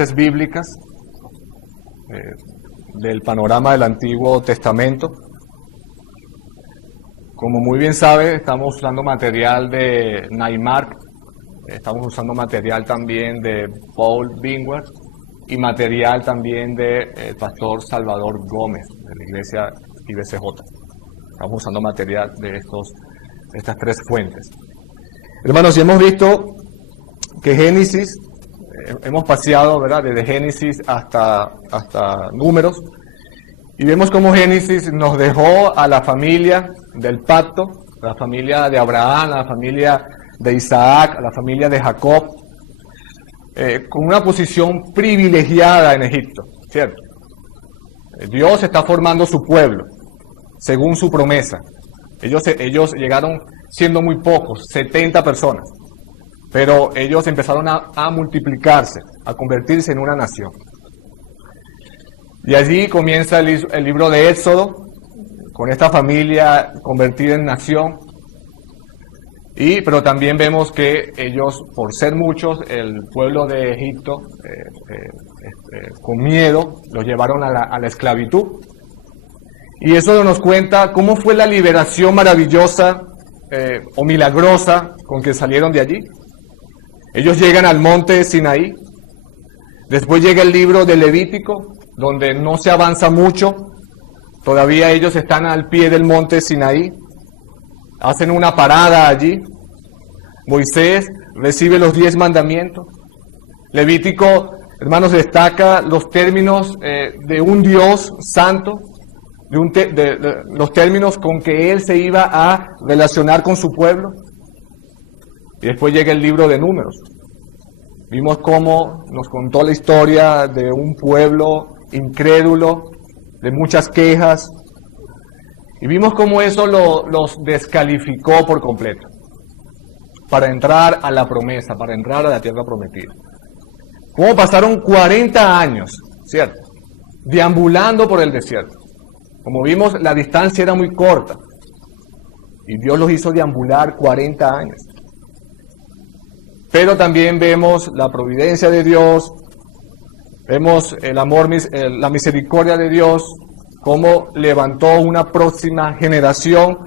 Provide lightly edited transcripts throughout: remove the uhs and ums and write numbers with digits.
bases bíblicas del panorama del Antiguo Testamento. Como muy bien sabe, estamos usando material de Naimark, estamos usando material también de Paul Bingward y material también de el pastor Salvador Gómez, de la iglesia IBCJ. Estamos usando material de estas tres fuentes. Hermanos, y hemos visto que Génesis, hemos paseado, ¿verdad?, desde Génesis hasta Números, y vemos cómo Génesis nos dejó a la familia del pacto, a la familia de Abraham, a la familia de Isaac, a la familia de Jacob, con una posición privilegiada en Egipto, ¿cierto? Dios está formando su pueblo, según su promesa. Ellos llegaron siendo muy pocos, 70 personas, pero ellos empezaron a multiplicarse, a convertirse en una nación. Y allí comienza el libro de Éxodo, con esta familia convertida en nación. Pero también vemos que ellos, por ser muchos, el pueblo de Egipto, con miedo, los llevaron a la esclavitud. Y eso nos cuenta cómo fue la liberación maravillosa o milagrosa con que salieron de allí. Ellos llegan al monte Sinaí. Después llega el libro de Levítico, donde no se avanza mucho. Todavía ellos están al pie del monte Sinaí. Hacen una parada allí. Moisés recibe los 10 mandamientos. Levítico, hermanos, destaca los términos de un Dios santo, los términos con que Él se iba a relacionar con su pueblo. Y después llega el libro de Números. Vimos cómo nos contó la historia de un pueblo incrédulo, de muchas quejas. Y vimos cómo eso los descalificó por completo para entrar a la promesa, para entrar a la tierra prometida. Cómo pasaron 40 años, ¿cierto?, deambulando por el desierto. Como vimos, la distancia era muy corta y Dios los hizo deambular 40 años. Pero también vemos la providencia de Dios, vemos el amor, la misericordia de Dios, cómo levantó una próxima generación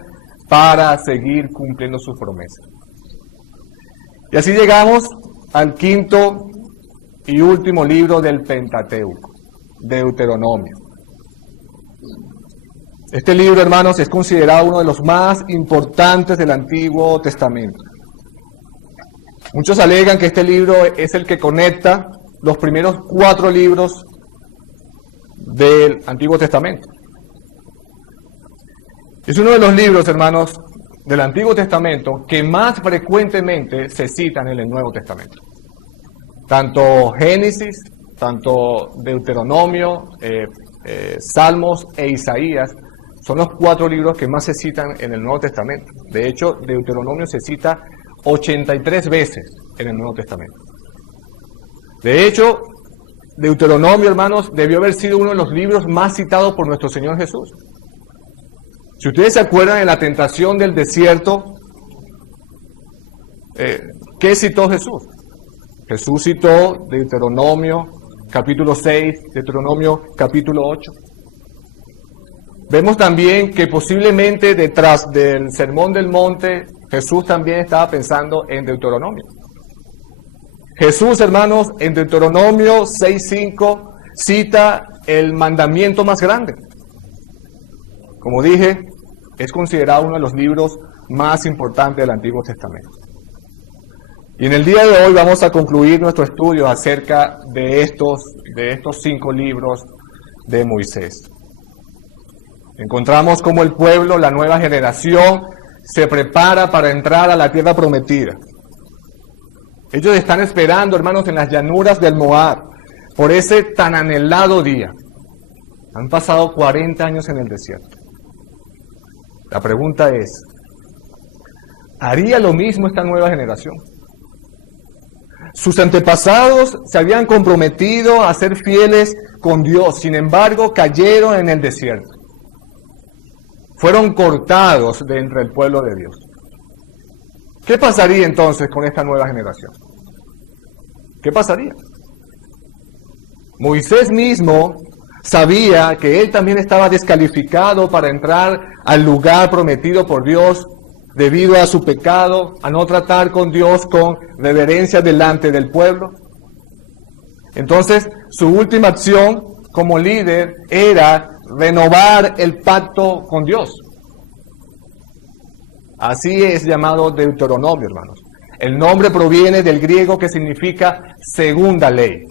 para seguir cumpliendo sus promesas. Y así llegamos al quinto y último libro del Pentateuco, Deuteronomio. Este libro, hermanos, es considerado uno de los más importantes del Antiguo Testamento. Muchos alegan que este libro es el que conecta los primeros 4 libros del Antiguo Testamento. Es uno de los libros, hermanos, del Antiguo Testamento que más frecuentemente se citan en el Nuevo Testamento. Tanto Génesis, tanto Deuteronomio, Salmos e Isaías son los 4 libros que más se citan en el Nuevo Testamento. De hecho, Deuteronomio se cita 83 veces en el Nuevo Testamento. De hecho, Deuteronomio, hermanos, debió haber sido uno de los libros más citados por nuestro Señor Jesús. Si ustedes se acuerdan de la tentación del desierto, ¿qué citó Jesús? Jesús citó Deuteronomio capítulo 6, Deuteronomio capítulo 8. Vemos también que posiblemente detrás del Sermón del Monte, Jesús también estaba pensando en Deuteronomio. Jesús, hermanos, en Deuteronomio 6:5 cita el mandamiento más grande. Como dije, es considerado uno de los libros más importantes del Antiguo Testamento. Y en el día de hoy vamos a concluir nuestro estudio acerca de estos 5 libros de Moisés. Encontramos cómo el pueblo, la nueva generación, se prepara para entrar a la tierra prometida. Ellos están esperando, hermanos, en las llanuras del Moab, por ese tan anhelado día. Han pasado 40 años en el desierto. La pregunta es, ¿haría lo mismo esta nueva generación? Sus antepasados se habían comprometido a ser fieles con Dios, sin embargo, cayeron en el desierto. Fueron cortados de entre el pueblo de Dios. ¿Qué pasaría entonces con esta nueva generación? ¿Qué pasaría? Moisés mismo sabía que él también estaba descalificado para entrar al lugar prometido por Dios debido a su pecado, a no tratar con Dios con reverencia delante del pueblo. Entonces, su última acción como líder era renovar el pacto con Dios. Así es llamado Deuteronomio, hermanos. El nombre proviene del griego que significa segunda ley.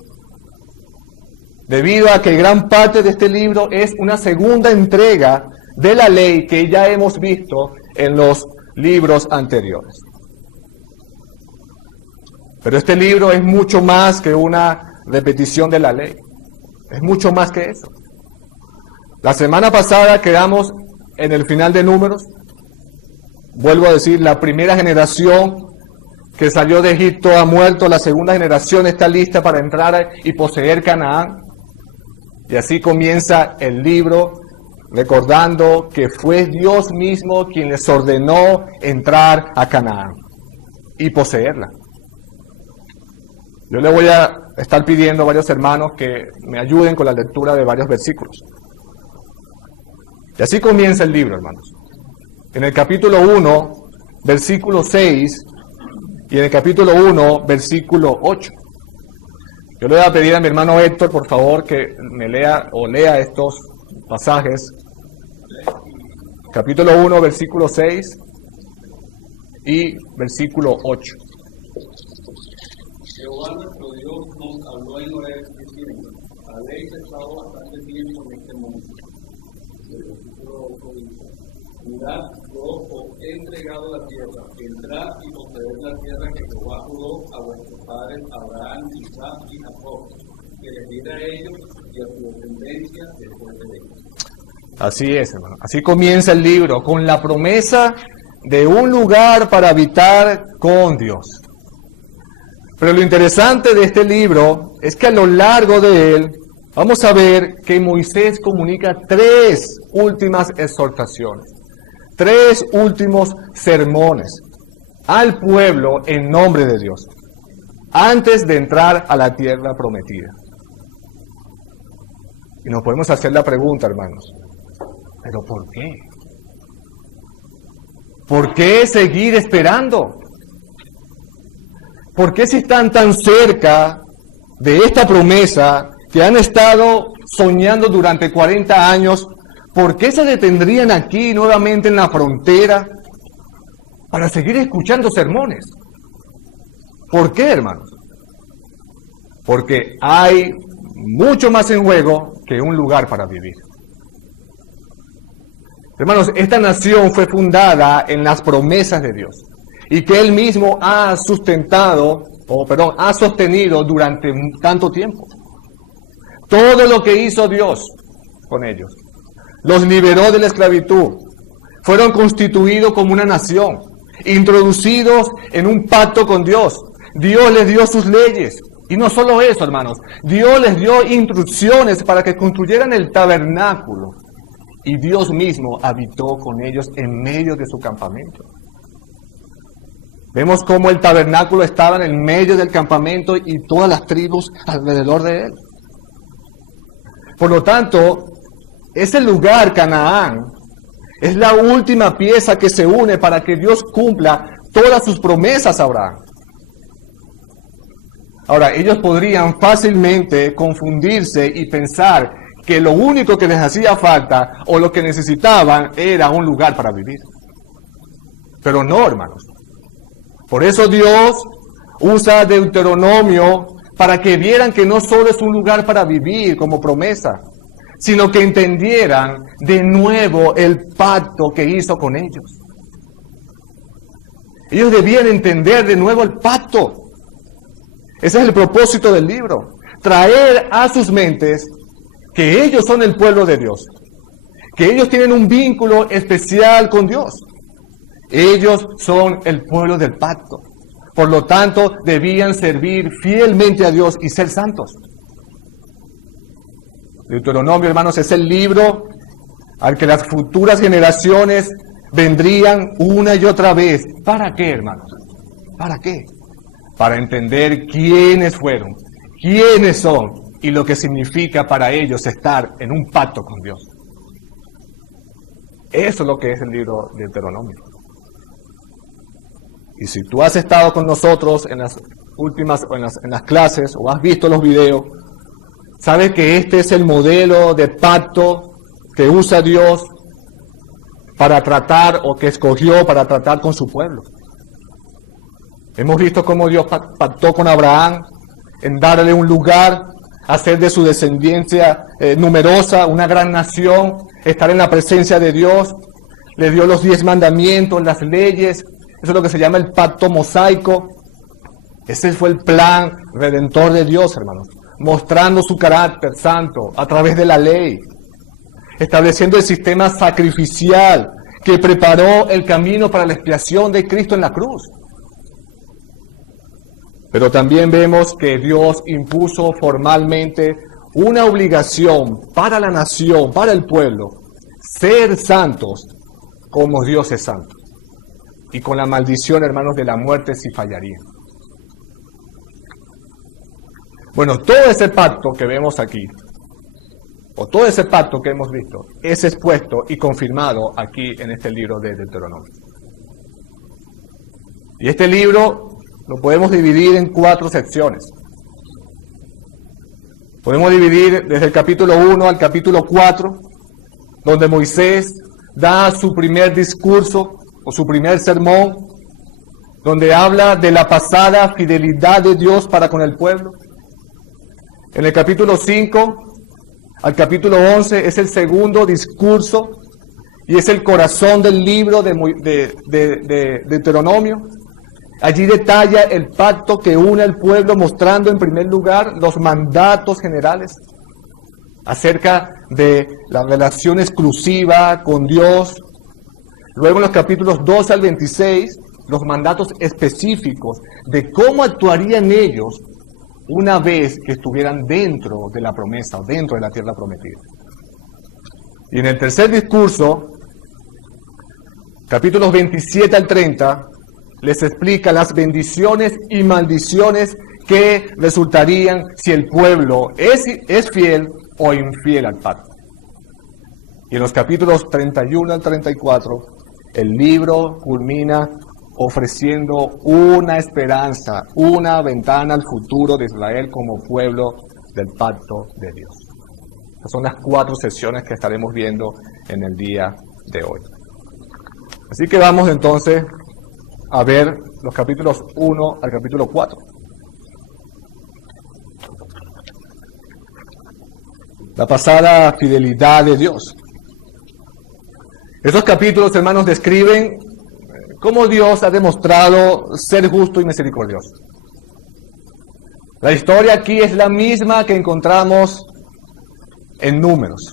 Debido a que gran parte de este libro es una segunda entrega de la ley que ya hemos visto en los libros anteriores. Pero este libro es mucho más que una repetición de la ley. Es mucho más que eso. La semana pasada quedamos en el final de Números. Vuelvo a decir, la primera generación que salió de Egipto ha muerto, la segunda generación está lista para entrar y poseer Canaán. Y así comienza el libro, recordando que fue Dios mismo quien les ordenó entrar a Canaán y poseerla. Yo le voy a estar pidiendo a varios hermanos que me ayuden con la lectura de varios versículos. Y así comienza el libro, hermanos. En el capítulo 1, versículo 6, y en el capítulo 1, versículo 8. Yo le voy a pedir a mi hermano Héctor, por favor, que me lea estos pasajes. Capítulo 1, versículo 6 y versículo 8. Jehová nuestro Dios nos habló en Horeb diciendo: habéis estado bastante tiempo en este mundo. El versículo 8 dice: mirad, yo os he entregado la tierra, entrad y poseed la tierra que Jehová juró a vuestros padres Abraham, Isaac y Jacob, que les diera a ellos y a su descendencia después de ellos. Así es, hermano. Así comienza el libro, con la promesa de un lugar para habitar con Dios. Pero lo interesante de este libro es que a lo largo de él vamos a ver que Moisés comunica 3 últimas exhortaciones, 3 últimos sermones al pueblo en nombre de Dios, antes de entrar a la tierra prometida. Y nos podemos hacer la pregunta, hermanos, ¿pero por qué? ¿Por qué seguir esperando? ¿Por qué si están tan cerca de esta promesa que han estado soñando durante 40 años, por qué se detendrían aquí nuevamente en la frontera para seguir escuchando sermones? ¿Por qué, hermanos? Porque hay mucho más en juego que un lugar para vivir. Hermanos, esta nación fue fundada en las promesas de Dios y que Él mismo ha sostenido durante tanto tiempo. Todo lo que hizo Dios con ellos, los liberó de la esclavitud, fueron constituidos como una nación, introducidos en un pacto con Dios. Dios les dio sus leyes. Y no solo eso, hermanos, Dios les dio instrucciones para que construyeran el tabernáculo. Y Dios mismo habitó con ellos en medio de su campamento. Vemos cómo el tabernáculo estaba en el medio del campamento y todas las tribus alrededor de él. Por lo tanto, ese lugar, Canaán, es la última pieza que se une para que Dios cumpla todas sus promesas a Abraham. Ahora, ellos podrían fácilmente confundirse y pensar que lo único que les hacía falta o lo que necesitaban era un lugar para vivir. Pero no, hermanos. Por eso Dios usa Deuteronomio para que vieran que no solo es un lugar para vivir como promesa, sino que entendieran de nuevo el pacto que hizo con ellos. Ellos debían entender de nuevo el pacto. Ese es el propósito del libro. Traer a sus mentes que ellos son el pueblo de Dios, que ellos tienen un vínculo especial con Dios. Ellos son el pueblo del pacto. Por lo tanto, debían servir fielmente a Dios y ser santos. Deuteronomio, hermanos, es el libro al que las futuras generaciones vendrían una y otra vez. ¿Para qué, hermanos? ¿Para qué? Para entender quiénes fueron, quiénes son y lo que significa para ellos estar en un pacto con Dios. Eso es lo que es el libro de Deuteronomio. Y si tú has estado con nosotros en las últimas, o en las clases, o has visto los videos, sabes que este es el modelo de pacto que usa Dios para tratar, o que escogió para tratar con su pueblo. Hemos visto cómo Dios pactó con Abraham en darle un lugar, hacer de su descendencia numerosa, una gran nación, estar en la presencia de Dios. Le dio los 10 mandamientos, las leyes. Eso es lo que se llama el pacto mosaico. Ese fue el plan redentor de Dios, hermanos, mostrando su carácter santo a través de la ley, estableciendo el sistema sacrificial que preparó el camino para la expiación de Cristo en la cruz. Pero también vemos que Dios impuso formalmente una obligación para la nación, para el pueblo, ser santos como Dios es santo. Y con la maldición, hermanos, de la muerte si fallarían. Bueno, todo ese pacto que vemos aquí, o todo ese pacto que hemos visto, es expuesto y confirmado aquí en este libro de Deuteronomio. Y este libro lo podemos dividir en 4 secciones. Podemos dividir desde el capítulo 1 al capítulo 4, donde Moisés da su primer discurso o su primer sermón, donde habla de la pasada fidelidad de Dios para con el pueblo. En el capítulo 5 al capítulo 11 es el segundo discurso y es el corazón del libro de Deuteronomio. Allí detalla el pacto que une al pueblo, mostrando en primer lugar los mandatos generales acerca de la relación exclusiva con Dios. Luego en los capítulos 12 al 26, los mandatos específicos de cómo actuarían ellos una vez que estuvieran dentro de la promesa, dentro de la tierra prometida. Y en el tercer discurso, capítulos 27 al 30, les explica las bendiciones y maldiciones que resultarían si el pueblo es fiel o infiel al pacto. Y en los capítulos 31 al 34, el libro culmina ofreciendo una esperanza, una ventana al futuro de Israel como pueblo del pacto de Dios. Estas son las 4 sesiones que estaremos viendo en el día de hoy. Así que vamos entonces a ver los capítulos 1 al capítulo 4. La pasada fidelidad de Dios. Estos capítulos, hermanos, describen cómo Dios ha demostrado ser justo y misericordioso. La historia aquí es la misma que encontramos en Números.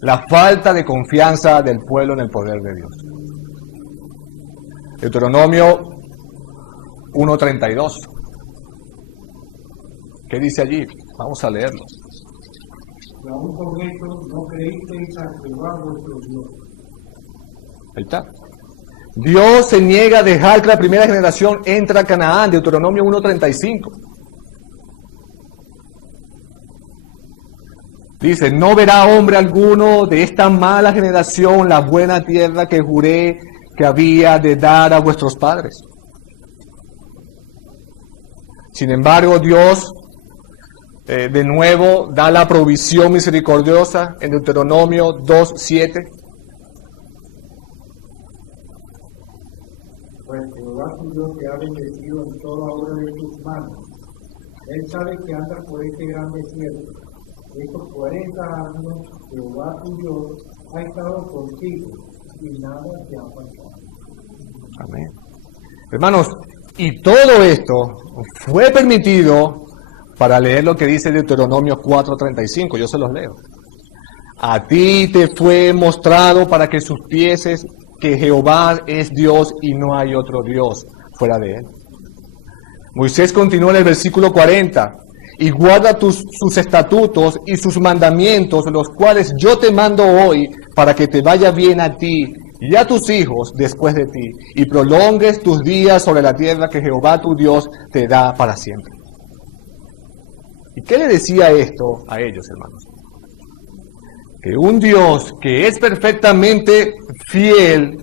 La falta de confianza del pueblo en el poder de Dios. Deuteronomio 1:32. ¿Qué dice allí? Vamos a leerlo. Y aún con esto no creísteis a Jehová vuestro Dios. Ahí está. Dios se niega a dejar que la primera generación entre a Canaán, Deuteronomio 1:35. Dice, no verá hombre alguno de esta mala generación la buena tierra que juré que había de dar a vuestros padres. Sin embargo, Dios de nuevo da la provisión misericordiosa en Deuteronomio 2:7. Pues Jehová tu Dios te ha bendecido en toda obra de tus manos. Él sabe que andas por este gran desierto. Estos 40 años Jehová tu Dios ha estado contigo y nada te ha faltado. Amén. Hermanos, y todo esto fue permitido para leer lo que dice Deuteronomio 4:35. Yo se los leo. A ti te fue mostrado para que supieses que Jehová es Dios y no hay otro Dios fuera de él. Moisés continúa en el versículo 40. Y guarda sus estatutos y sus mandamientos, los cuales yo te mando hoy, para que te vaya bien a ti y a tus hijos después de ti, y prolongues tus días sobre la tierra que Jehová tu Dios te da para siempre. ¿Y qué le decía esto a ellos, hermanos? Que un Dios que es perfectamente fiel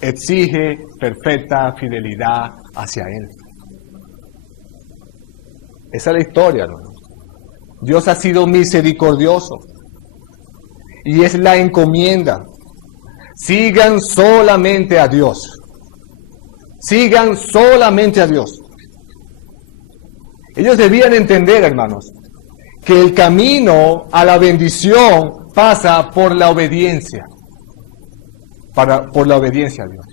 exige perfecta fidelidad hacia Él. Esa es la historia, hermanos. Dios ha sido misericordioso y es la encomienda. Sigan solamente a Dios. Sigan solamente a Dios. Ellos debían entender, hermanos, que el camino a la bendición pasa por la obediencia. Por la obediencia a Dios.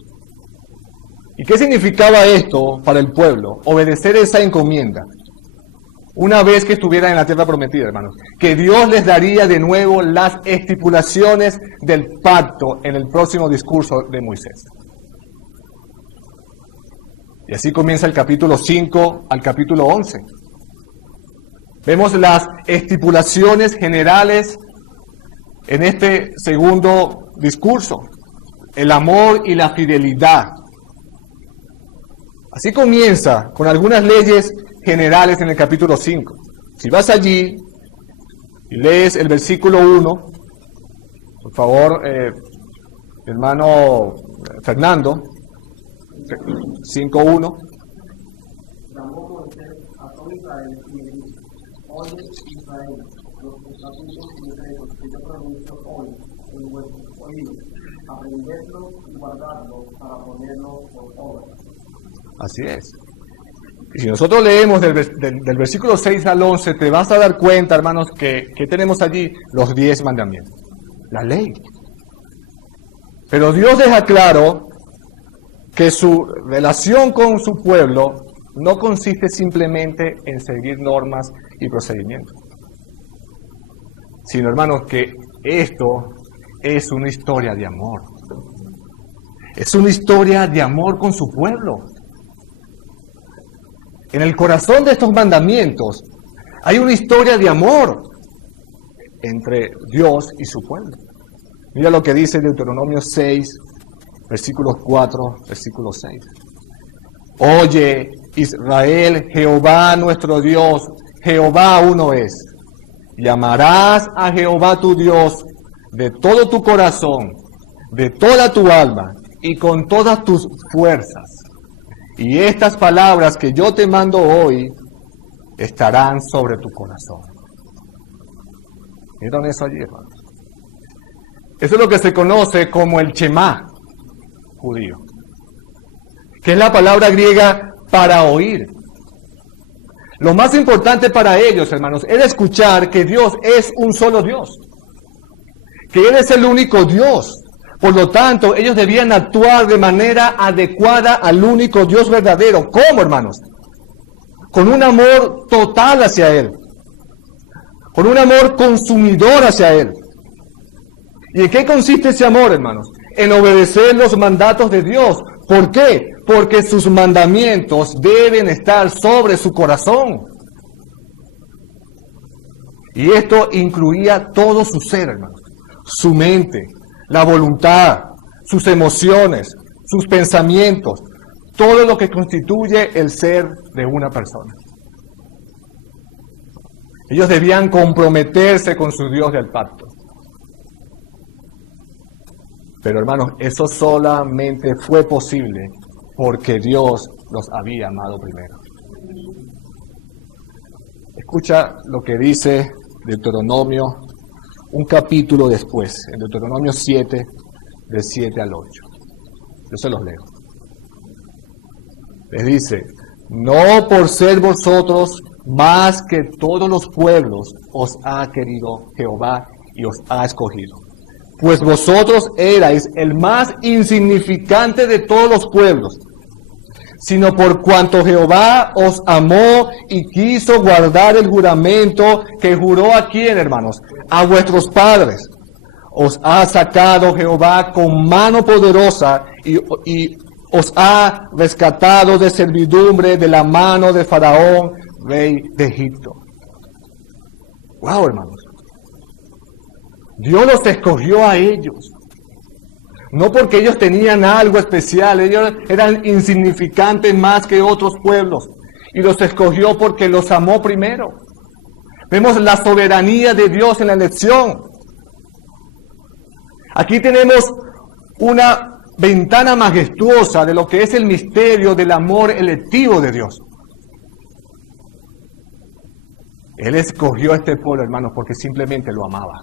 ¿Y qué significaba esto para el pueblo? Obedecer esa encomienda. Una vez que estuvieran en la tierra prometida, hermanos, que Dios les daría de nuevo las estipulaciones del pacto en el próximo discurso de Moisés. Y así comienza el capítulo 5 al capítulo 11. Vemos las estipulaciones generales en este segundo discurso. El amor y la fidelidad. Así comienza con algunas leyes generales en el capítulo 5. Si vas allí y lees el versículo 1, por favor, hermano Fernando, 5:1. Llamó Moisés a todo Israel y le dijo: Oye, Israel, los estatutos y decretos que yo pronuncio hoy en vuestros oídos, aprendedlos y guardadlos para ponerlos por obra. Así es. Y si nosotros leemos del versículo 6 al 11, te vas a dar cuenta, hermanos, que tenemos allí los 10 mandamientos, la ley. Pero Dios deja claro que su relación con su pueblo no consiste simplemente en seguir normas y procedimientos, sino, hermanos, que esto es una historia de amor. Es una historia de amor con su pueblo. En el corazón de estos mandamientos hay una historia de amor entre Dios y su pueblo. Mira lo que dice Deuteronomio 6, versículos 4, versículo 6. Oye, Israel, Jehová nuestro Dios, Jehová uno es. Y amarás a Jehová tu Dios de todo tu corazón, de toda tu alma y con todas tus fuerzas. Y estas palabras que yo te mando hoy estarán sobre tu corazón. ¿Vieron eso allí, hermanos? Eso es lo que se conoce como el Shema judío, que es la palabra griega para oír. Lo más importante para ellos, hermanos, era escuchar que Dios es un solo Dios, que Él es el único Dios. Por lo tanto, ellos debían actuar de manera adecuada al único Dios verdadero. ¿Cómo, hermanos? Con un amor total hacia Él. Con un amor consumidor hacia Él. ¿Y en qué consiste ese amor, hermanos? En obedecer los mandatos de Dios. ¿Por qué? Porque sus mandamientos deben estar sobre su corazón. Y esto incluía todo su ser, hermanos. Su mente, la voluntad, sus emociones, sus pensamientos, todo lo que constituye el ser de una persona. Ellos debían comprometerse con su Dios del pacto. Pero, hermanos, eso solamente fue posible porque Dios los había amado primero. Escucha lo que dice Deuteronomio un capítulo después, en Deuteronomio 7, del 7 al 8. Yo se los leo. Les dice: no por ser vosotros más que todos los pueblos os ha querido Jehová y os ha escogido. Pues vosotros erais el más insignificante de todos los pueblos, sino por cuanto Jehová os amó y quiso guardar el juramento que juró ¿a quién, hermanos? A vuestros padres. Os ha sacado Jehová con mano poderosa y os ha rescatado de servidumbre de la mano de Faraón, rey de Egipto. Wow, hermanos. Dios los escogió a ellos. No porque ellos tenían algo especial, ellos eran insignificantes más que otros pueblos. Y los escogió porque los amó primero. Vemos la soberanía de Dios en la elección. Aquí tenemos una ventana majestuosa de lo que es el misterio del amor electivo de Dios. Él escogió a este pueblo, hermanos, porque simplemente lo amaba.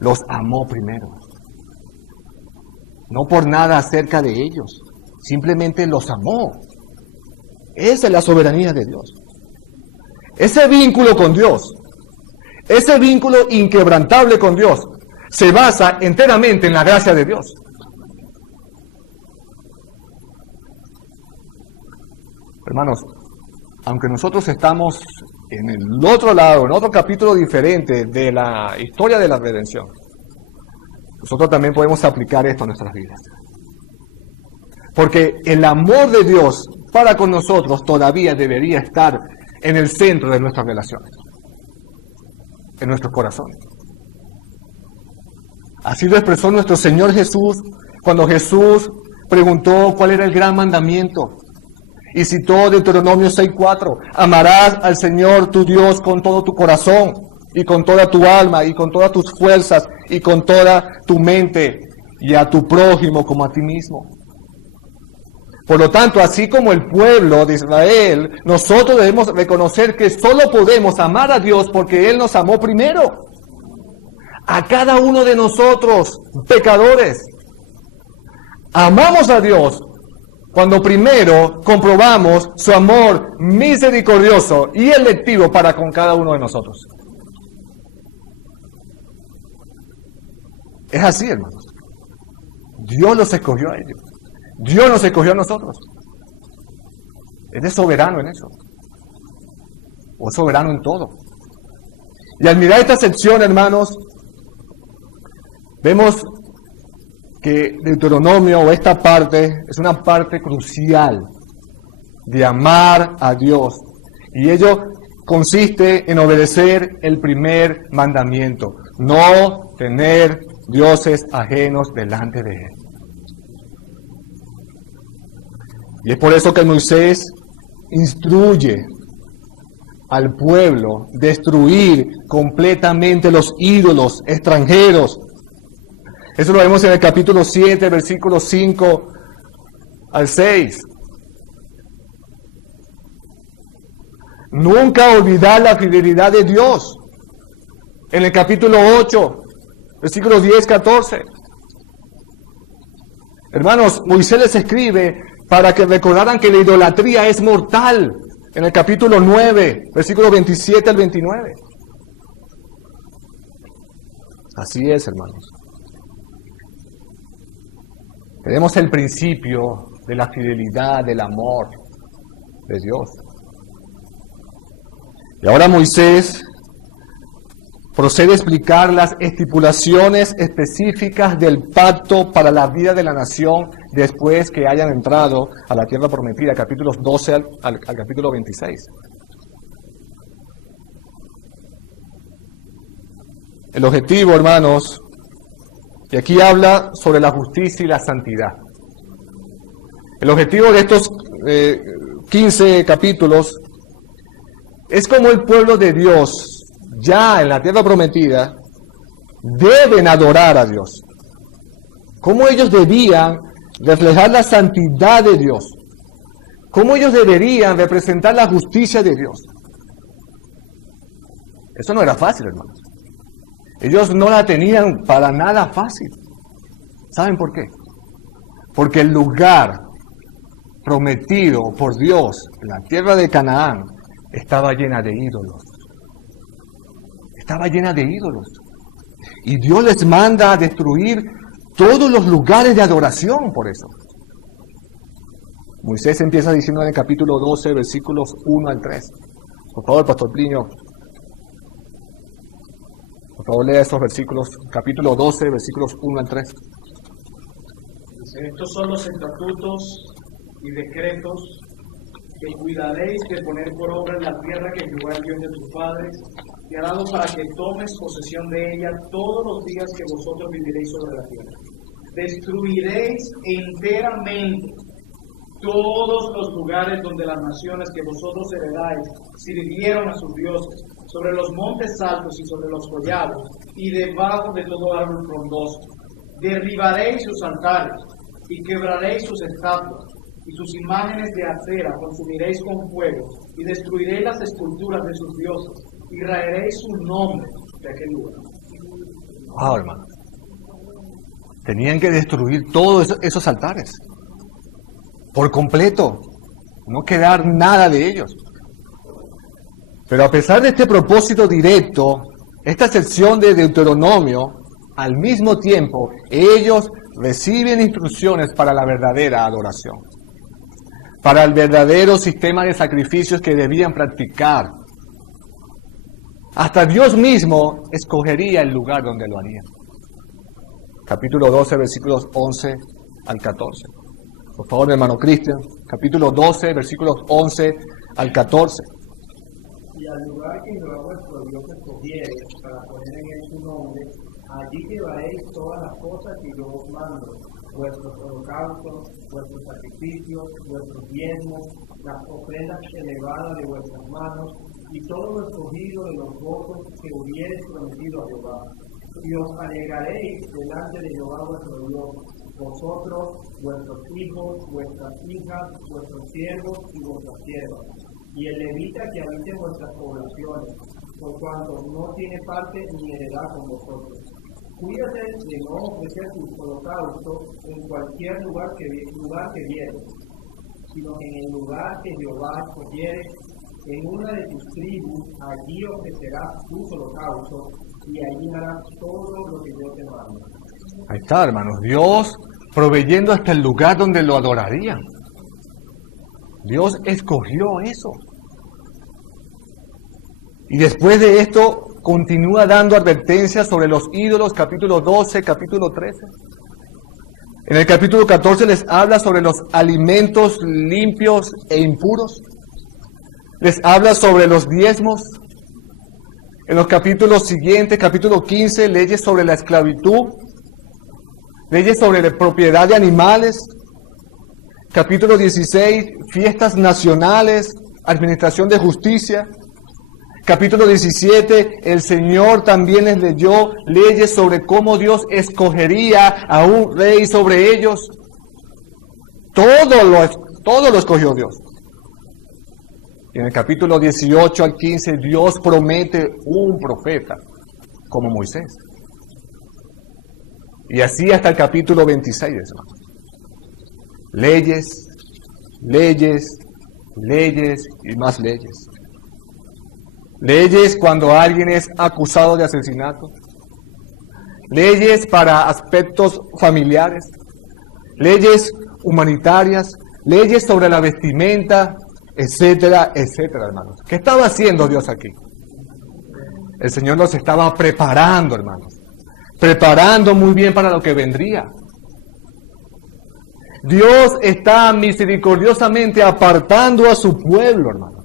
Los amó primero. No por nada acerca de ellos. Simplemente los amó. Esa es la soberanía de Dios. Ese vínculo con Dios, ese vínculo inquebrantable con Dios, se basa enteramente en la gracia de Dios. Hermanos, aunque nosotros estamos en el otro lado, en otro capítulo diferente de la historia de la redención, nosotros también podemos aplicar esto a nuestras vidas. Porque el amor de Dios para con nosotros todavía debería estar en el centro de nuestras relaciones, en nuestros corazones. Así lo expresó nuestro Señor Jesús cuando Jesús preguntó cuál era el gran mandamiento. Y citó Deuteronomio 6:4, amarás al Señor tu Dios con todo tu corazón, y con toda tu alma, y con todas tus fuerzas, y con toda tu mente, y a tu prójimo como a ti mismo. Por lo tanto, así como el pueblo de Israel, nosotros debemos reconocer que solo podemos amar a Dios porque Él nos amó primero. A cada uno de nosotros, pecadores, amamos a Dios cuando primero comprobamos su amor misericordioso y electivo para con cada uno de nosotros. Es así, hermanos. Dios los escogió a ellos. Dios nos escogió a nosotros. Él es soberano en eso. O es soberano en todo. Y al mirar esta sección, hermanos, vemos que Deuteronomio, o esta parte, es una parte crucial de amar a Dios. Y ello consiste en obedecer el primer mandamiento: no tener dioses ajenos delante de Él. Y es por eso que Moisés instruye al pueblo destruir completamente los ídolos extranjeros. Eso lo vemos en el capítulo 7, versículos 5 al 6. Nunca olvidar la fidelidad de Dios. En el capítulo 8, versículos 10, 14. Hermanos, Moisés les escribe para que recordaran que la idolatría es mortal. En el capítulo 9, versículos 27 al 29. Así es, hermanos. Tenemos el principio de la fidelidad, del amor de Dios. Y ahora Moisés procede a explicar las estipulaciones específicas del pacto para la vida de la nación después que hayan entrado a la tierra prometida, capítulos 12 al capítulo 26. El objetivo, hermanos, y aquí habla sobre la justicia y la santidad. El objetivo de estos 15 capítulos es como el pueblo de Dios, ya en la tierra prometida, deben adorar a Dios. Cómo ellos debían reflejar la santidad de Dios. Cómo ellos deberían representar la justicia de Dios. Eso no era fácil, hermanos. Ellos no la tenían para nada fácil. ¿Saben por qué? Porque el lugar prometido por Dios, la tierra de Canaán, estaba llena de ídolos. Estaba llena de ídolos. Y Dios les manda a destruir todos los lugares de adoración por eso. Moisés empieza diciendo en el capítulo 12, versículos 1 al 3. Por favor, Pastor Plinio. Por favor, lea esos versículos. Capítulo 12, versículos 1 al 3. Estos son los estatutos y decretos que cuidaréis de poner por obra en la tierra que Jehová, el Dios de tus padres, te ha dado para que tomes posesión de ella todos los días que vosotros viviréis sobre la tierra. Destruiréis enteramente todos los lugares donde las naciones que vosotros heredáis sirvieron a sus dioses, sobre los montes altos y sobre los collados, y debajo de todo árbol frondoso. Derribaréis sus altares, y quebraréis sus estatuas, y sus imágenes de acera consumiréis con fuego, y destruiréis las esculturas de sus dioses, y raeréis su nombre de aquel lugar. Wow, hermano. Tenían que destruir todos esos altares. Por completo. No quedar nada de ellos. Pero a pesar de este propósito directo, esta sección de Deuteronomio, al mismo tiempo, ellos reciben instrucciones para la verdadera adoración. Para el verdadero sistema de sacrificios que debían practicar. Hasta Dios mismo escogería el lugar donde lo haría. Capítulo 12, versículos 11 al 14. Por favor, hermano Cristian. Capítulo 12, versículos 11 al 14. Y al lugar que Jehová vuestro Dios escogiere para poner en él su nombre, allí llevaréis todas las cosas que yo os mando, vuestros holocaustos, vuestros sacrificios, vuestros diezmos, las ofrendas elevadas de vuestras manos, y todo lo escogido de los votos que hubiereis prometido a Jehová. Y os alegraréis delante de Jehová vuestro Dios, vosotros, vuestros hijos, vuestras hijas, vuestros siervos y vuestras siervas, y el levita que habita en vuestras poblaciones, por cuanto no tiene parte ni heredad con vosotros. Cuídate de no ofrecer tus holocaustos en cualquier lugar que vieres, sino en el lugar que Jehová escogiere, en una de tus tribus, allí ofrecerás tus holocaustos, y allí harás todo lo que yo te mando. Ahí está, hermanos. Dios proveyendo hasta el lugar donde lo adorarían. Dios escogió eso. Y después de esto, continúa dando advertencias sobre los ídolos, capítulo 12, capítulo 13. En el capítulo 14 les habla sobre los alimentos limpios e impuros. Les habla sobre los diezmos. En los capítulos siguientes, capítulo 15, leyes sobre la esclavitud, leyes sobre la propiedad de animales. Capítulo 16, fiestas nacionales, administración de justicia. Capítulo 17, el Señor también les leyó leyes sobre cómo Dios escogería a un rey sobre ellos. Todo lo escogió Dios. Y en el capítulo 18 al 15, Dios promete un profeta como Moisés. Y así hasta el capítulo 26, hermanos. Leyes, leyes, leyes y más leyes. Leyes cuando alguien es acusado de asesinato. Leyes para aspectos familiares. Leyes humanitarias. Leyes sobre la vestimenta, etcétera, etcétera, hermanos. ¿Qué estaba haciendo Dios aquí? El Señor nos estaba preparando, hermanos. Preparando muy bien para lo que vendría. Dios está misericordiosamente apartando a su pueblo, hermanos.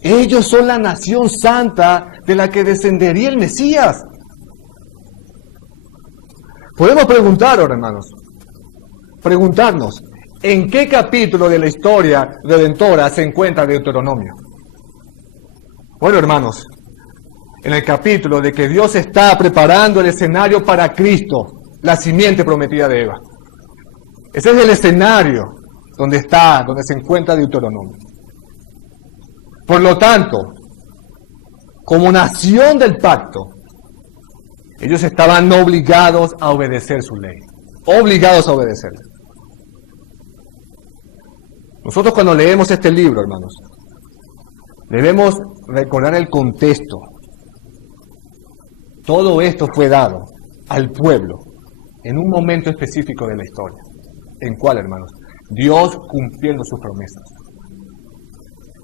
Ellos son la nación santa de la que descendería el Mesías. Podemos preguntar, hermanos, preguntarnos, ¿en qué capítulo de la historia redentora se encuentra Deuteronomio? Bueno, hermanos, en el capítulo de que Dios está preparando el escenario para Cristo, la simiente prometida de Eva. Ese es el escenario donde se encuentra Deuteronomio. Por lo tanto, como nación del pacto, ellos estaban obligados a obedecer su ley. Obligados a obedecerla. Nosotros cuando leemos este libro, hermanos, debemos recordar el contexto. Todo esto fue dado al pueblo en un momento específico de la historia. ¿En cuál, hermanos? Dios cumpliendo sus promesas.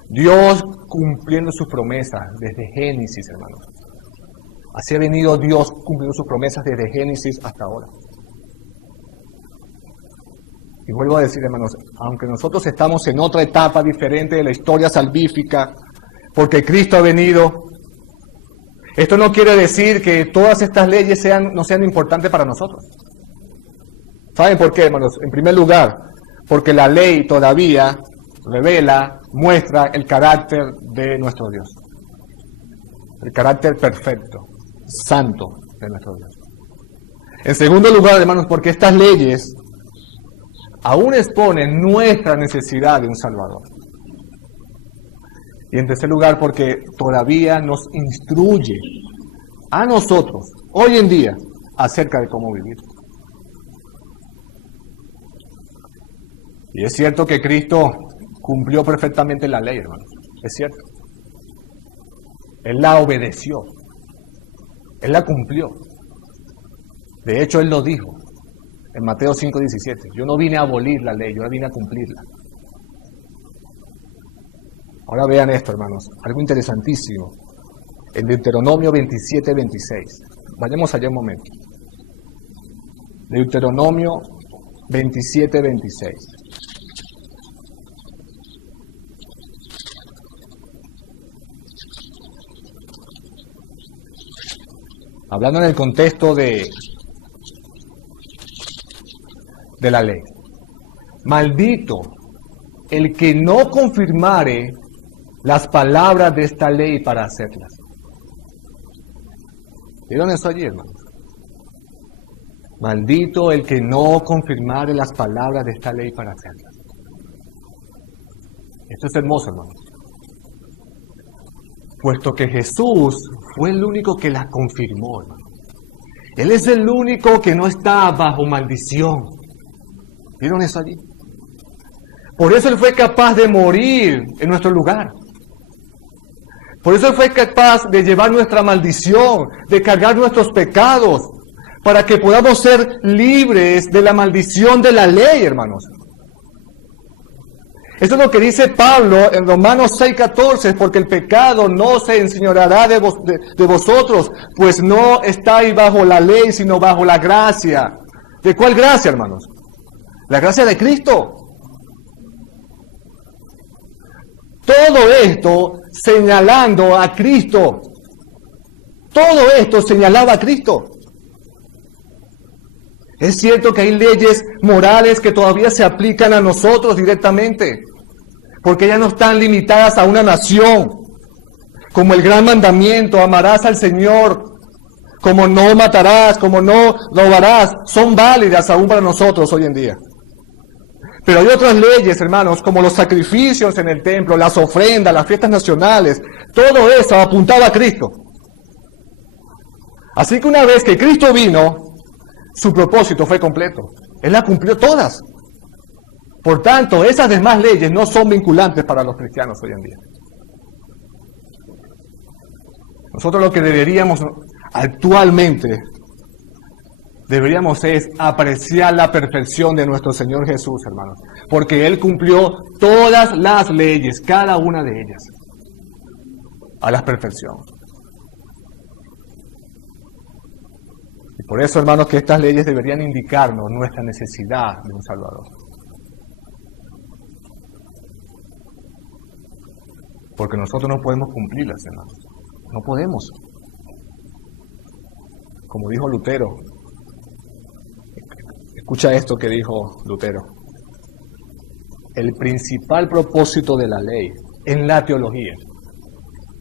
Dios cumpliendo sus promesas desde Génesis, hermanos. Así ha venido Dios cumpliendo sus promesas desde Génesis hasta ahora. Y vuelvo a decir, hermanos, aunque nosotros estamos en otra etapa diferente de la historia salvífica, porque Cristo ha venido, esto no quiere decir que todas estas leyes no sean importantes para nosotros. ¿Saben por qué, hermanos? En primer lugar, porque la ley todavía revela, muestra el carácter de nuestro Dios. El carácter perfecto, santo de nuestro Dios. En segundo lugar, hermanos, porque estas leyes aún exponen nuestra necesidad de un Salvador. Y en tercer lugar, porque todavía nos instruye a nosotros, hoy en día, acerca de cómo vivir. Y es cierto que Cristo cumplió perfectamente la ley, hermanos. Es cierto. Él la obedeció. Él la cumplió. De hecho, Él lo dijo en Mateo 5:17. Yo no vine a abolir la ley, yo vine a cumplirla. Ahora vean esto, hermanos. Algo interesantísimo. En Deuteronomio 27:26. Vayamos allá un momento. Deuteronomio 27:26. Hablando en el contexto de la ley. Maldito el que no confirmare las palabras de esta ley para hacerlas. ¿Vieron eso allí, hermanos? Maldito el que no confirmare las palabras de esta ley para hacerlas. Esto es hermoso, hermanos. Puesto que Jesús fue el único que la confirmó, hermano. Él es el único que no está bajo maldición. ¿Vieron eso allí? Por eso Él fue capaz de morir en nuestro lugar. Por eso Él fue capaz de llevar nuestra maldición, de cargar nuestros pecados, para que podamos ser libres de la maldición de la ley, hermanos. Eso es lo que dice Pablo en Romanos 6:14, porque el pecado no se enseñoreará de vosotros, pues no estáis bajo la ley, sino bajo la gracia. ¿De cuál gracia, hermanos? La gracia de Cristo. Todo esto señalando a Cristo. Todo esto señalaba a Cristo. Es cierto que hay leyes morales que todavía se aplican a nosotros directamente, porque ya no están limitadas a una nación, como el gran mandamiento, amarás al Señor, como no matarás, como no robarás, son válidas aún para nosotros hoy en día. Pero hay otras leyes, hermanos, como los sacrificios en el templo, las ofrendas, las fiestas nacionales, todo eso apuntaba a Cristo. Así que una vez que Cristo vino, su propósito fue completo. Él las cumplió todas. Por tanto, esas demás leyes no son vinculantes para los cristianos hoy en día. Nosotros lo que deberíamos actualmente, es apreciar la perfección de nuestro Señor Jesús, hermanos. Porque Él cumplió todas las leyes, cada una de ellas, a la perfección. Y por eso, hermanos, que estas leyes deberían indicarnos nuestra necesidad de un Salvador. Porque nosotros no podemos cumplirlas, hermanos. No podemos. Como dijo Lutero. Escucha esto que dijo Lutero. El principal propósito de la ley en la teología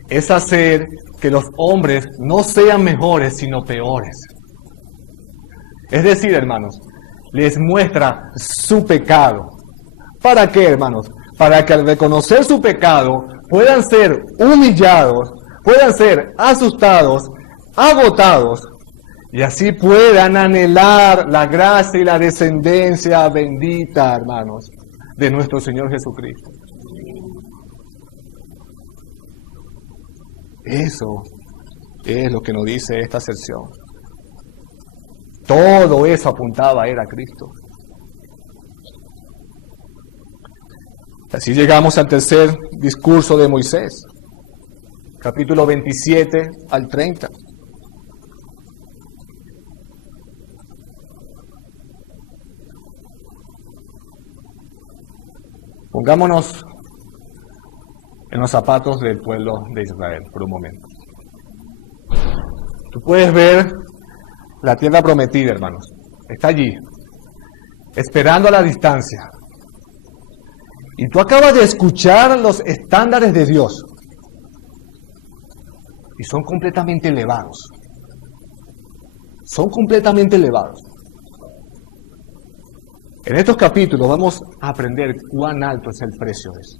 es hacer que los hombres no sean mejores, sino peores. Es decir, hermanos, les muestra su pecado. ¿Para qué, hermanos? Para que al reconocer su pecado puedan ser humillados, puedan ser asustados, agotados, y así puedan anhelar la gracia y la descendencia bendita, hermanos, de nuestro Señor Jesucristo. Eso es lo que nos dice esta sección. Todo eso apuntaba a él, a Cristo. Así llegamos al tercer discurso de Moisés, capítulo 27 al 30. Pongámonos en los zapatos del pueblo de Israel por un momento. Tú puedes ver la tierra prometida, hermanos. Está allí, esperando a la distancia. Y tú acabas de escuchar los estándares de Dios. Y son completamente elevados. Son completamente elevados. En estos capítulos vamos a aprender cuán alto es el precio de eso.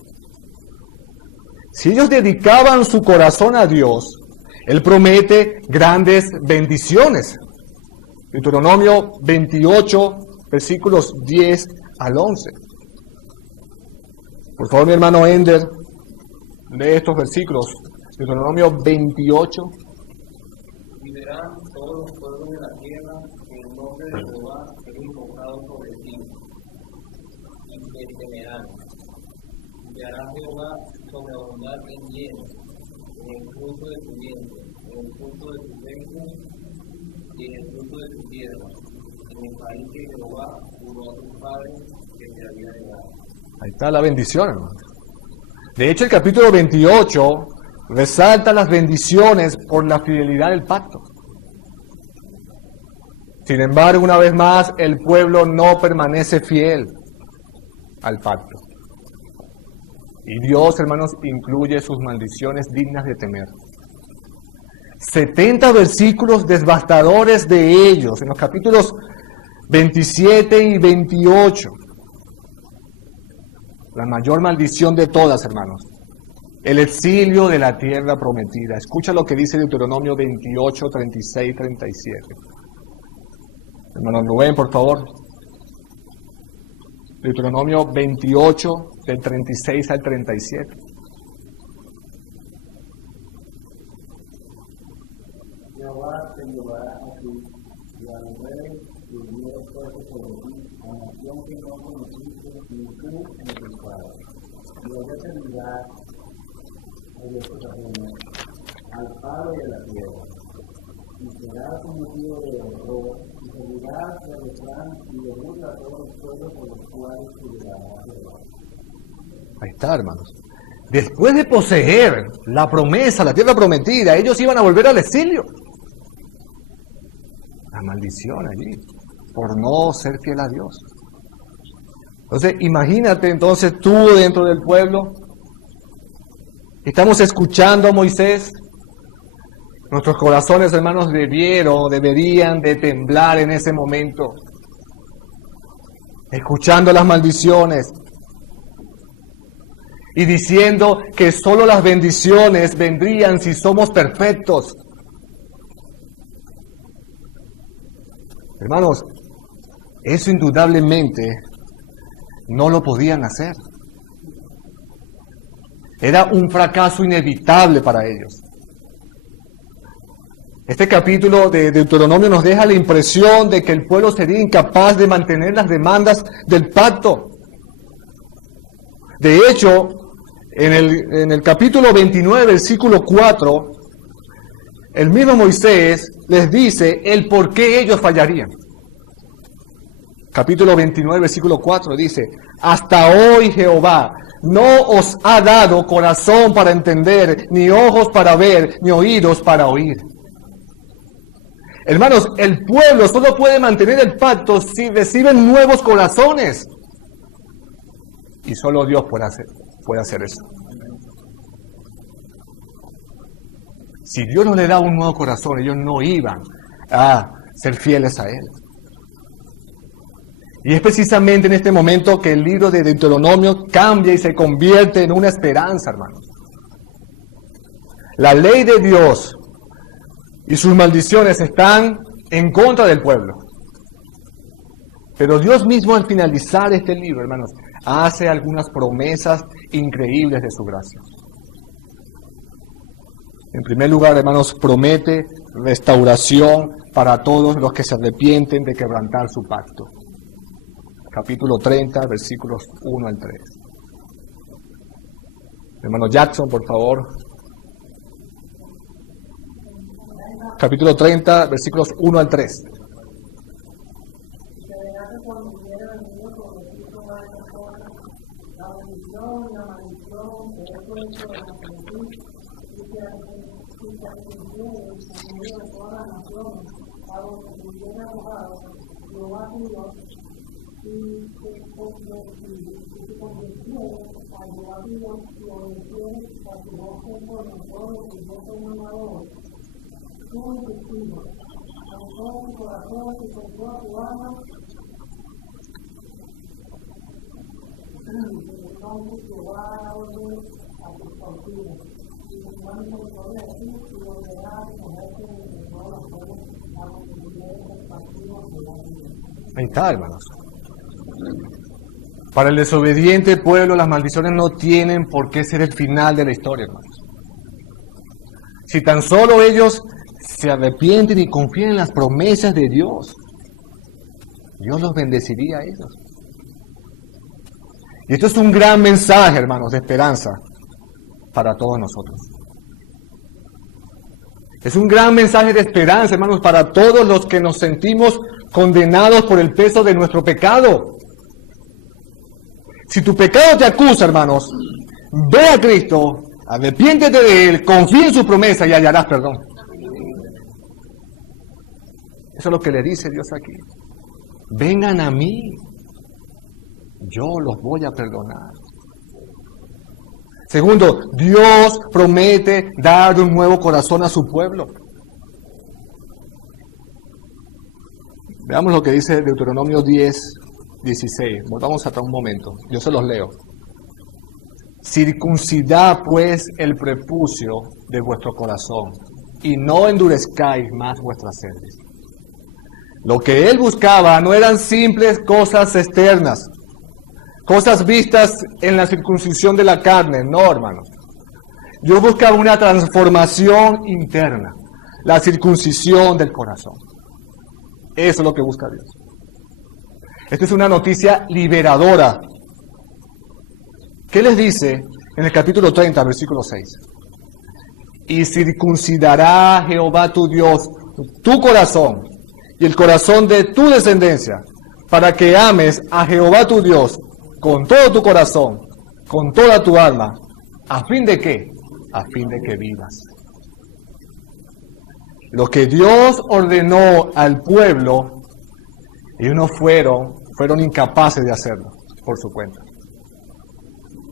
Si ellos dedicaban su corazón a Dios, Él promete grandes bendiciones. Deuteronomio 28, versículos 10 al 11. Por favor, mi hermano Ender, lee estos versículos. Deuteronomio 28. Y verán todos los pueblos de la tierra que el nombre de Jehová es invocado sobre ti, y te temerán. Y hará Jehová sobreabundar en bienes, en el fruto de tu vientre, en el fruto de tu ventre, y en el fruto de tu tierra, en el país que Jehová juró a tus padres que te había de dar. Ahí está la bendición, hermano. De hecho, el capítulo 28 resalta las bendiciones por la fidelidad del pacto. Sin embargo, una vez más, el pueblo no permanece fiel al pacto. Y Dios, hermanos, incluye sus maldiciones dignas de temer. 70 versículos devastadores de ellos, en los capítulos 27 y 28. La mayor maldición de todas, hermanos. El exilio de la tierra prometida. Escucha lo que dice Deuteronomio 28, 36, 37. Hermano Rubén, por favor. Deuteronomio 28, del 36 al 37. Jehová te llevará a ti, y al rey que hubiera puesto sobre ti, a nación que no conociste, ni tú en tus padres. Y os determinará a vuestros ajenos, al palo y a la tierra. Y serás un motivo de horror, y servirás de refrán y de burla a todos los pueblos por los cuales te llevará a Jehová. Ahí está, hermanos. Después de poseer la promesa, la tierra prometida, ellos iban a volver al exilio. La maldición allí, por no ser fiel a Dios. Entonces, imagínate entonces tú dentro del pueblo. Estamos escuchando a Moisés. Nuestros corazones, hermanos, deberían de temblar en ese momento. Escuchando las maldiciones. Y diciendo que solo las bendiciones vendrían si somos perfectos. Hermanos, eso indudablemente no lo podían hacer. Era un fracaso inevitable para ellos. Este capítulo de Deuteronomio nos deja la impresión de que el pueblo sería incapaz de mantener las demandas del pacto. De hecho, en el capítulo 29, versículo 4, el mismo Moisés les dice el por qué ellos fallarían. Capítulo 29, versículo 4 dice: hasta hoy Jehová no os ha dado corazón para entender, ni ojos para ver, ni oídos para oír. Hermanos, el pueblo solo puede mantener el pacto si reciben nuevos corazones. Y solo Dios puede hacer eso. Si Dios no le da un nuevo corazón, ellos no iban a ser fieles a Él. Y es precisamente en este momento que el libro de Deuteronomio cambia y se convierte en una esperanza, hermanos. La ley de Dios y sus maldiciones están en contra del pueblo. Pero Dios mismo, al finalizar este libro, hermanos, hace algunas promesas increíbles de su gracia. En primer lugar, hermanos, promete restauración para todos los que se arrepienten de quebrantar su pacto. Capítulo 30, versículos 1 al 3. Hermano Jackson, por favor. Capítulo 30, versículos 1 al 3. Ahí está, hermanos. Para el desobediente pueblo, las maldiciones no tienen por qué ser el final de la historia, hermanos. Si tan solo ellos se arrepienten y confían en las promesas de Dios, Dios los bendeciría a ellos. Y esto es un gran mensaje, hermanos, de esperanza para todos nosotros. Es un gran mensaje de esperanza, hermanos, para todos los que nos sentimos condenados por el peso de nuestro pecado. Si tu pecado te acusa, hermanos, ve a Cristo, arrepiéntete de Él, confía en su promesa y hallarás perdón. Eso es lo que le dice Dios aquí. Vengan a mí, yo los voy a perdonar. Segundo, Dios promete dar un nuevo corazón a su pueblo. Veamos lo que dice Deuteronomio 10:16. Volvamos hasta un momento. Yo se los leo. Circuncidad pues el prepucio de vuestro corazón y no endurezcáis más vuestras cerviz. Lo que él buscaba no eran simples cosas externas, cosas vistas en la circuncisión de la carne, no, hermanos. Dios buscaba una transformación interna, la circuncisión del corazón. Eso es lo que busca Dios. Esta es una noticia liberadora. ¿Qué les dice en el capítulo 30, versículo 6? Y circuncidará Jehová tu Dios tu corazón y el corazón de tu descendencia, para que ames a Jehová tu Dios con todo tu corazón, con toda tu alma. ¿A fin de qué? A fin de que vivas. Lo que Dios ordenó al pueblo, ellos no fueron incapaces de hacerlo por su cuenta.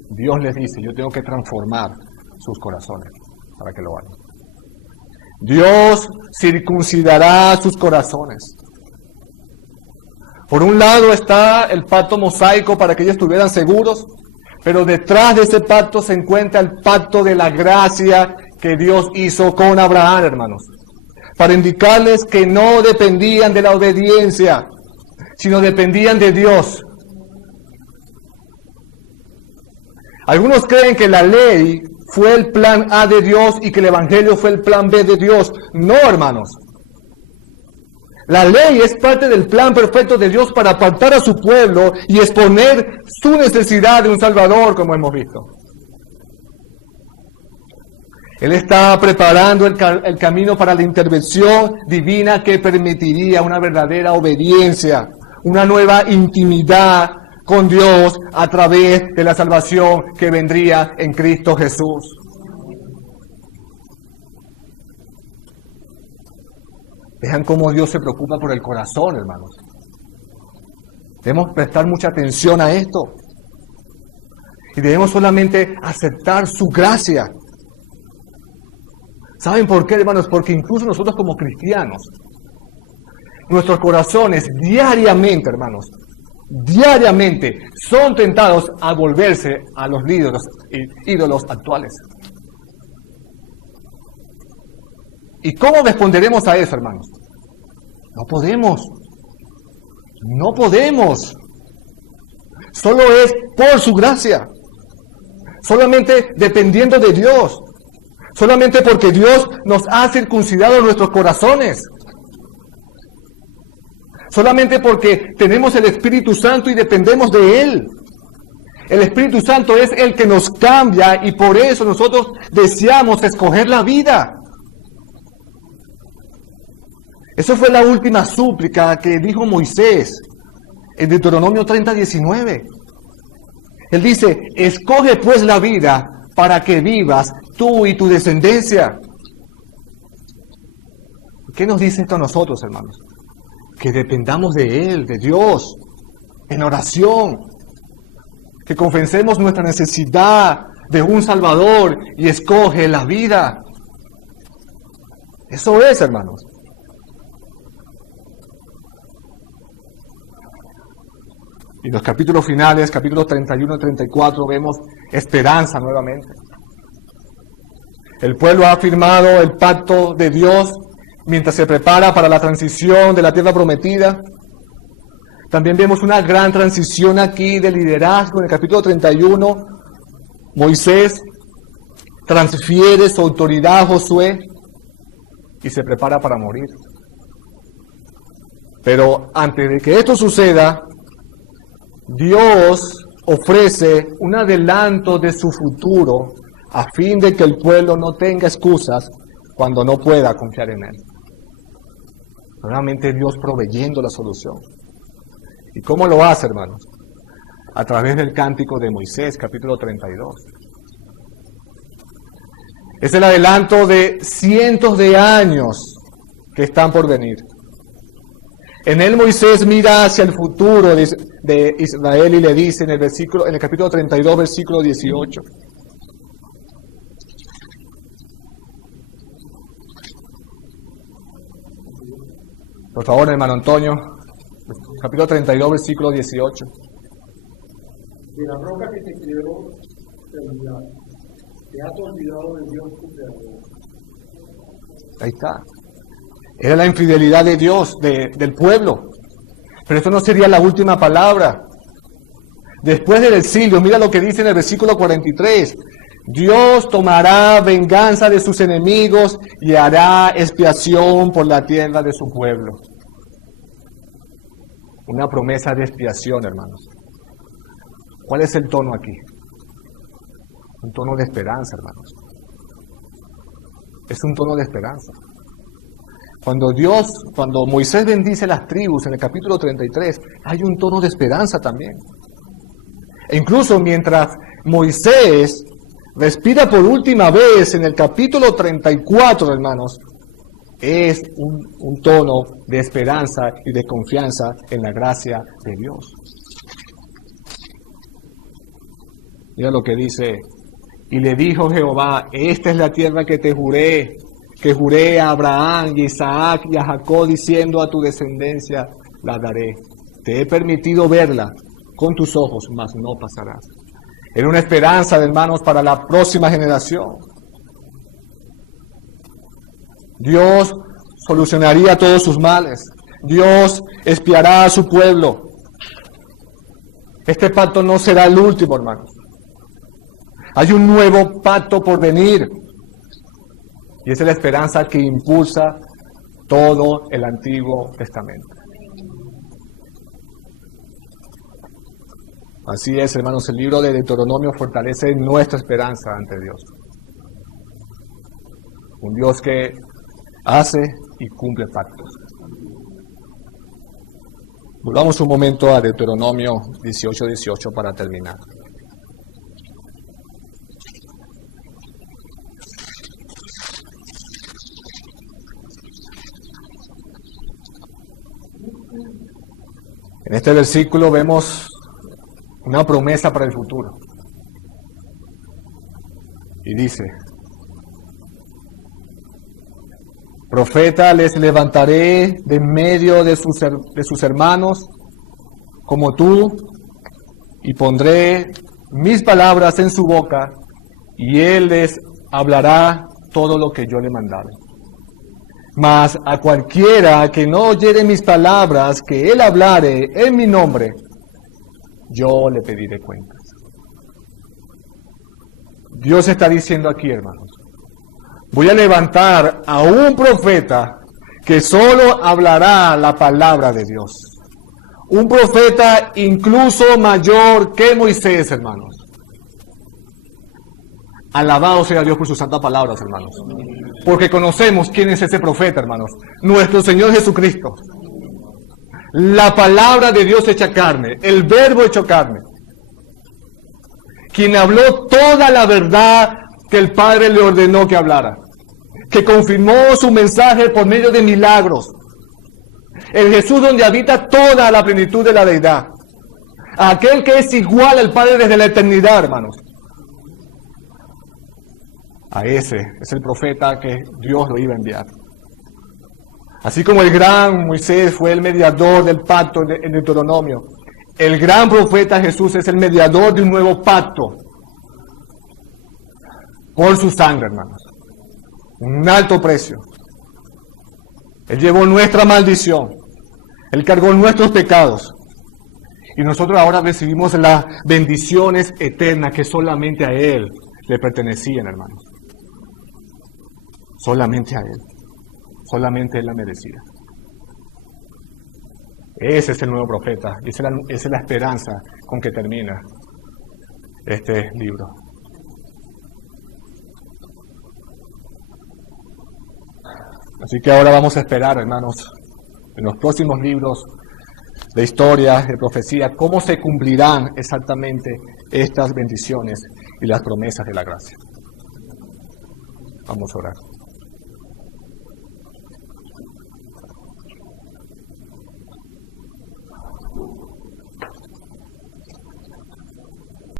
Dios les dice, yo tengo que transformar sus corazones para que lo hagan. Dios circuncidará sus corazones. Por un lado está el pacto mosaico para que ellos estuvieran seguros, pero detrás de ese pacto se encuentra el pacto de la gracia que Dios hizo con Abraham, hermanos, para indicarles que no dependían de la obediencia, sino dependían de Dios. Algunos creen que la ley fue el plan A de Dios y que el Evangelio fue el plan B de Dios. No, hermanos. La ley es parte del plan perfecto de Dios para apartar a su pueblo y exponer su necesidad de un Salvador, como hemos visto. Él está preparando el camino para la intervención divina que permitiría una verdadera obediencia, una nueva intimidad con Dios a través de la salvación que vendría en Cristo Jesús. Vean cómo Dios se preocupa por el corazón, hermanos. Debemos prestar mucha atención a esto. Y debemos solamente aceptar su gracia. ¿Saben por qué, hermanos? Porque incluso nosotros como cristianos, nuestros corazones diariamente, hermanos, diariamente son tentados a volverse a los ídolos actuales. ¿Y cómo responderemos a eso, hermanos? No podemos. No podemos. Solo es por su gracia. Solamente dependiendo de Dios. Solamente porque Dios nos ha circuncidado nuestros corazones. Solamente porque tenemos el Espíritu Santo y dependemos de Él. El Espíritu Santo es el que nos cambia y por eso nosotros deseamos escoger la vida. Eso fue la última súplica que dijo Moisés en Deuteronomio 30:19. Él dice, escoge pues la vida para que vivas tú y tu descendencia. ¿Qué nos dice esto a nosotros, hermanos? Que dependamos de Él, de Dios. en oración, que confesemos nuestra necesidad de un Salvador y escoge la vida. Eso es, hermanos. Y en los capítulos finales, capítulos 31 y 34, vemos esperanza nuevamente. El pueblo ha firmado el pacto de Dios mientras se prepara para la transición de la tierra prometida. También vemos una gran transición aquí de liderazgo. En el capítulo 31, Moisés transfiere su autoridad a Josué y se prepara para morir. Pero antes de que esto suceda, Dios ofrece un adelanto de su futuro a fin de que el pueblo no tenga excusas cuando no pueda confiar en Él. Realmente Dios proveyendo la solución. ¿Y cómo lo hace, hermanos? A través del cántico de Moisés, capítulo 32. Es el adelanto de cientos de años que están por venir. En él Moisés mira hacia el futuro de Israel y le dice en el capítulo 32, versículo 18. Por favor, hermano Antonio, capítulo 32, versículo 18. De la roca que te creó, te has olvidado de Dios tu Creador. Ahí está. Era la infidelidad de Dios, del pueblo. Pero esto no sería la última palabra. Después del exilio, mira lo que dice en el versículo 43. Dios tomará venganza de sus enemigos y hará expiación por la tierra de su pueblo. Una promesa de expiación, hermanos. ¿Cuál es el tono aquí? Un tono de esperanza, hermanos. Es un tono de esperanza. Cuando Moisés bendice las tribus en el capítulo 33, hay un tono de esperanza también. E incluso mientras Moisés respira por última vez en el capítulo 34, hermanos, es un tono de esperanza y de confianza en la gracia de Dios. Mira lo que dice: y le dijo Jehová, esta es la tierra que juré a Abraham y a Isaac y a Jacob, diciendo a tu descendencia la daré. Te he permitido verla con tus ojos, mas no pasarás. Era una esperanza, hermanos, para la próxima generación. Dios solucionaría todos sus males. Dios expiará a su pueblo. Este pacto no será el último, hermanos. Hay un nuevo pacto por venir. Y esa es la esperanza que impulsa todo el Antiguo Testamento. Así es, hermanos, el libro de Deuteronomio fortalece nuestra esperanza ante Dios. Un Dios que hace y cumple pactos. Volvamos un momento a Deuteronomio 18:18 para terminar. En este versículo vemos una promesa para el futuro. Y dice: profeta les levantaré de medio de sus hermanos como tú, y pondré mis palabras en su boca, y él les hablará todo lo que yo le mandare. Mas a cualquiera que no oyere mis palabras, que él hablare en mi nombre, yo le pediré cuentas. Dios está diciendo aquí, hermanos: voy a levantar a un profeta que solo hablará la palabra de Dios. Un profeta incluso mayor que Moisés, hermanos. Alabado sea Dios por sus santas palabras, hermanos. Porque conocemos quién es ese profeta, hermanos. Nuestro Señor Jesucristo. La palabra de Dios hecha carne. El verbo hecho carne. Quien habló toda la verdad que el Padre le ordenó que hablara. Que confirmó su mensaje por medio de milagros. El Jesús donde habita toda la plenitud de la deidad. a aquel que es igual al Padre desde la eternidad, hermanos. A ese es el profeta que Dios lo iba a enviar. Así como el gran Moisés fue el mediador del pacto en Deuteronomio, el gran profeta Jesús es el mediador de un nuevo pacto por su sangre, hermanos. Un alto precio. Él llevó nuestra maldición. Él cargó nuestros pecados. Y nosotros ahora recibimos las bendiciones eternas que solamente a Él le pertenecían, hermanos. Solamente a Él. Solamente Él la merecía. Ese es el nuevo profeta. Y esa es la esperanza con que termina este libro. Así que ahora vamos a esperar, hermanos, en los próximos libros de historia, de profecía, cómo se cumplirán exactamente estas bendiciones y las promesas de la gracia. Vamos a orar.